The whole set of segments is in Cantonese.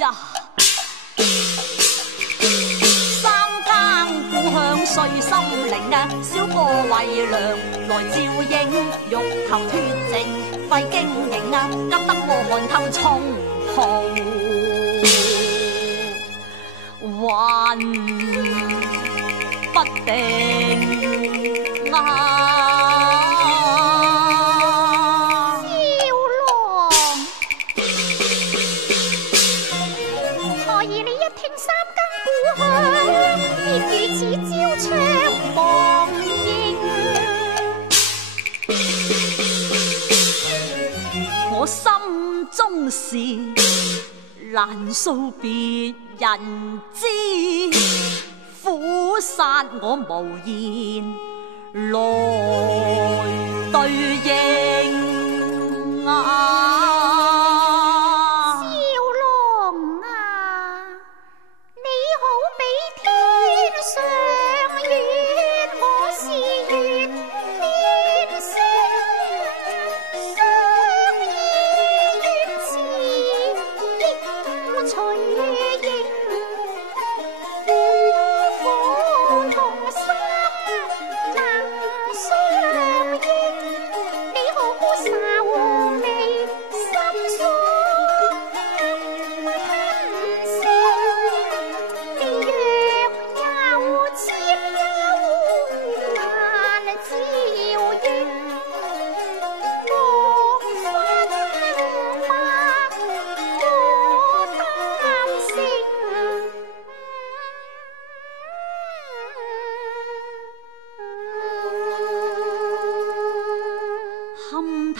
呀，三更故鄉碎心靈啊，小個為娘來照應，欲求脱淨費經營啊，急得我汗透衝號還不定啊。我心中事難訴別人知，苦殺我無言來對應啊。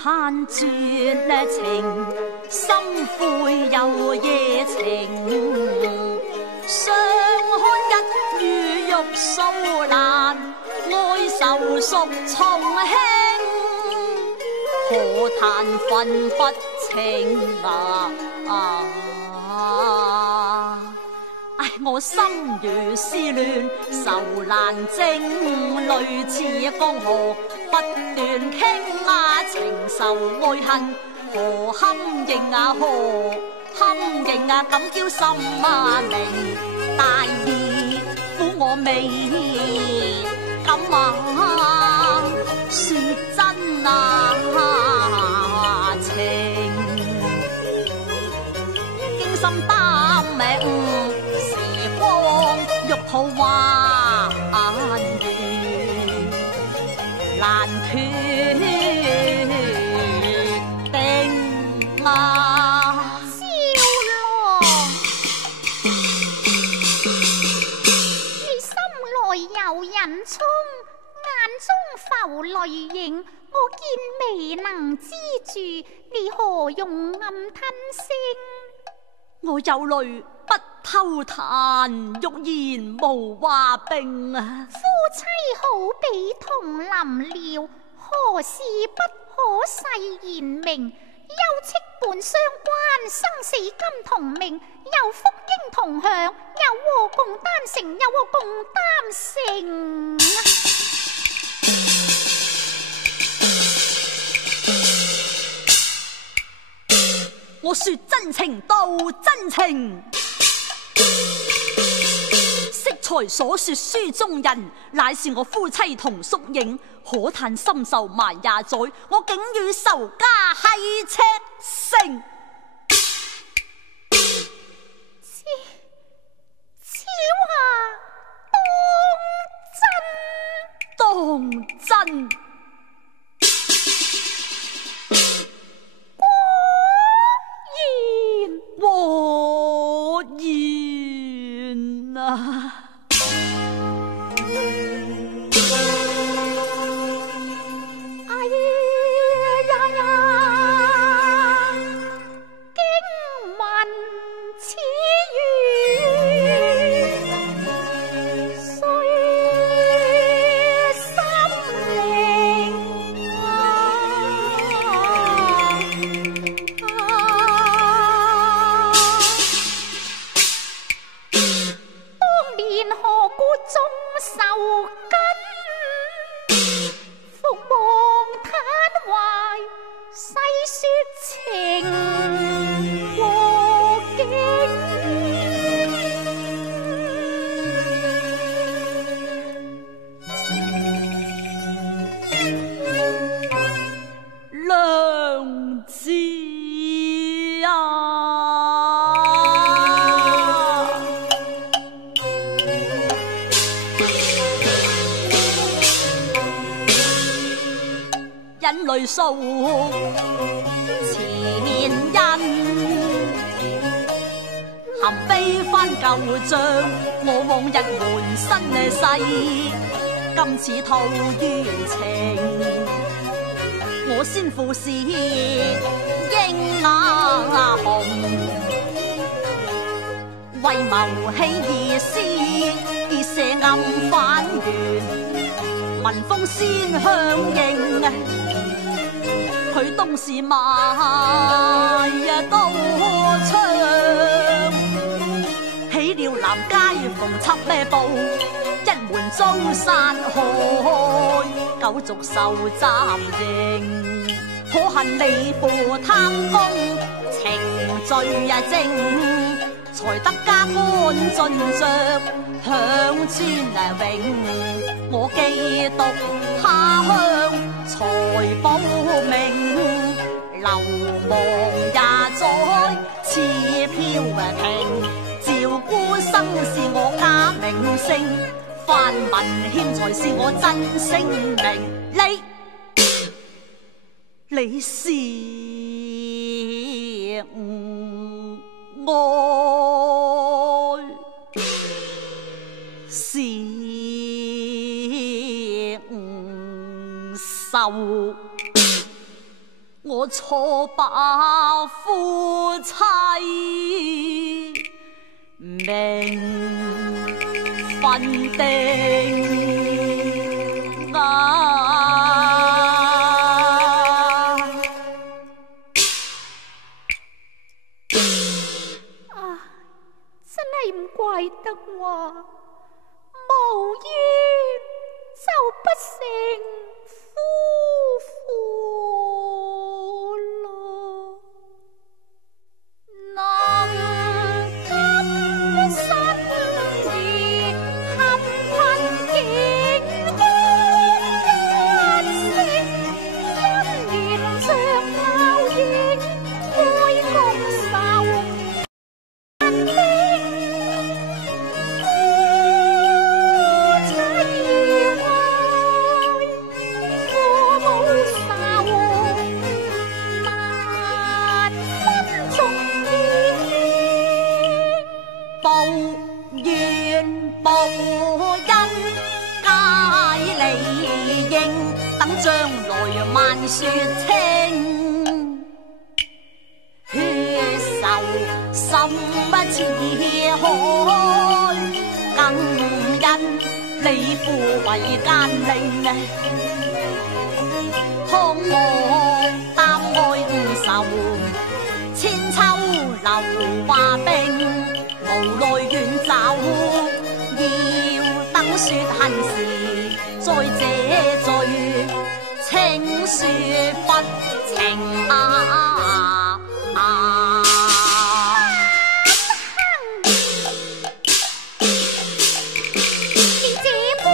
嘆絕情，心灰又夜情，相看一遇欲訴難，愛愁屬重輕，何談分不清啊！我心如絲亂，愁難靜，淚似江河不斷傾啊！情仇愛恨何堪認啊？何堪認啊？咁叫心啊明，大義苦我未敢啊！說真啊情，驚心擔命。欲吐還願難決定啊！少郎，你心內有人衝，眼中浮淚影，我見未能支住，你何用暗吞聲？我有淚不偷彈，欲言無話並啊！夫妻好比同林鳥，何事不可誓言明？休戚本相關，生死金同命，有福應同享，有禍共擔成，有禍共擔成。我說真情道真情，適才所說書中人，乃是我夫妻同宿影。可嘆深仇埋廿載，我竟與仇家繫赤誠。此話當真？我言啊！哎呀呀！驚聞此語，碎心靈當年何故終受根？復望攤懷細說情和經。去數前因，含悲翻舊帳，我往日滿身世，今次吐於情，我先父是英雅雄，為謀起義師，射暗反袁，民風先響應，佢當時賣高槍，起了南街逢插咩布，一門遭殺害，九族受斬刑，可恨你父貪功，情罪正，才得家官盡着享尊榮，我記讀他鄉財寶名，流亡也在此飄停，趙孤生是我家名聲，范文謙才是我真姓名，你是愛是仇，我錯把夫妻名分定唔怪得話無緣就不成夫婦咯，能今生兒合貧景空一聲，因緣像泡影開共愁。將來萬雪清，血仇心不似海，更因你父為奸佞，湯我擔愛仇，千秋流華冰，無奈遠走，要等雪恨時再這罪。請說不情你這般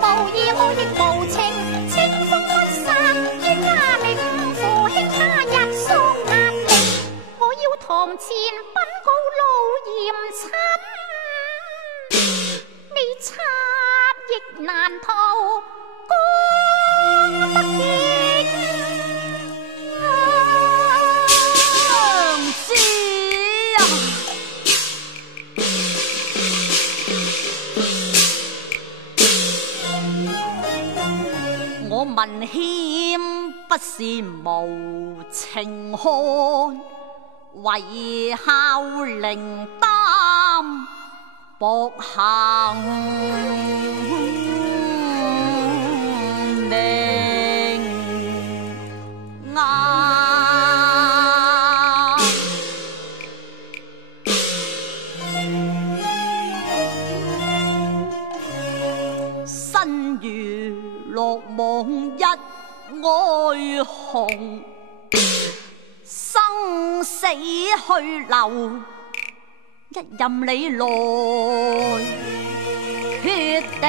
無義我亦無情，清風不散於家令，父兄他日喪眼睛，我要堂前稟告老嚴親，你插翼難逃文謙不是無情漢，為孝陵擔薄行名身如落網一哀鴻，生死去留一任你來決定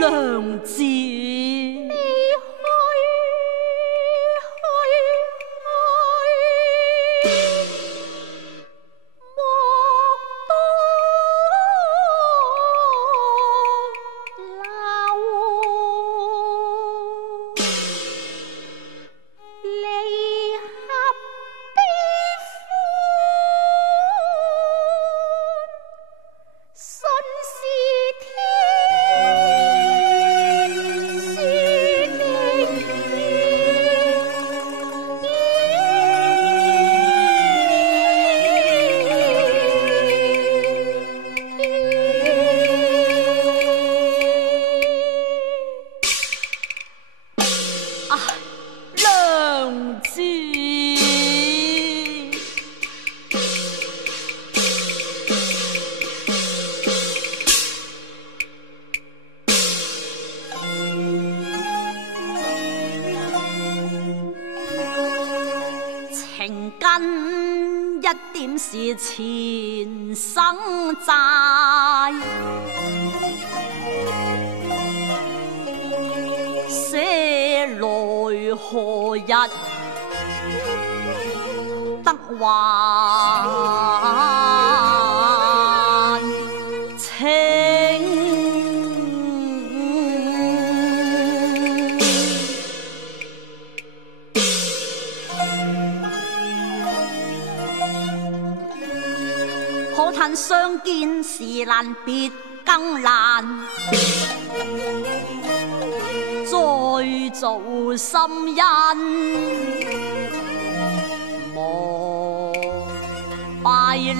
娘子。情根一點是前生債，寫來何日得還情？可嘆相見時難別更難，再造心印莫拜領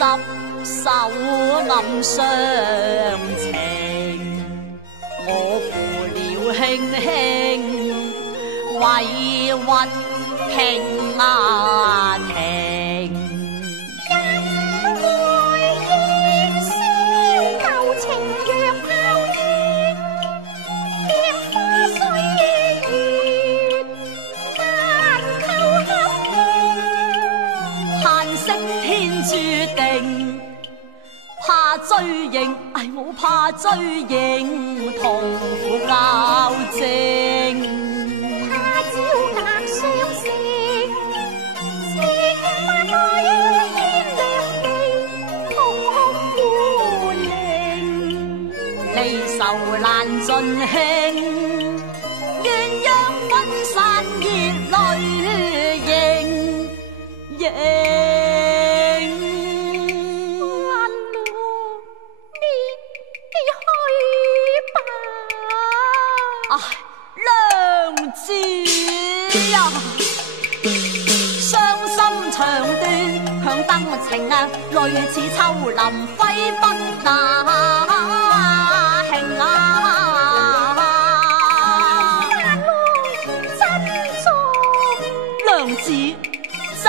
執手暗相情，我負了輕輕，委屈聽停。怕追認，我怕追認，同苦拗正。他朝額相識，情不來煙兩地，空空歡靈。離愁難盡興，鴛鴦分散熱淚盈。娘子呀，傷心腸斷響燈情啊，類似秋林揮不那興啊。眼淚珍重，娘子珍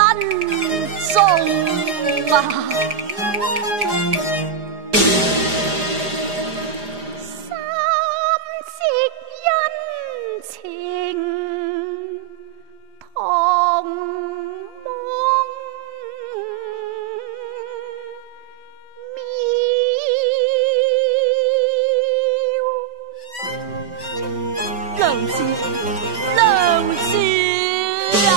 重啊。娘子，娘子啊！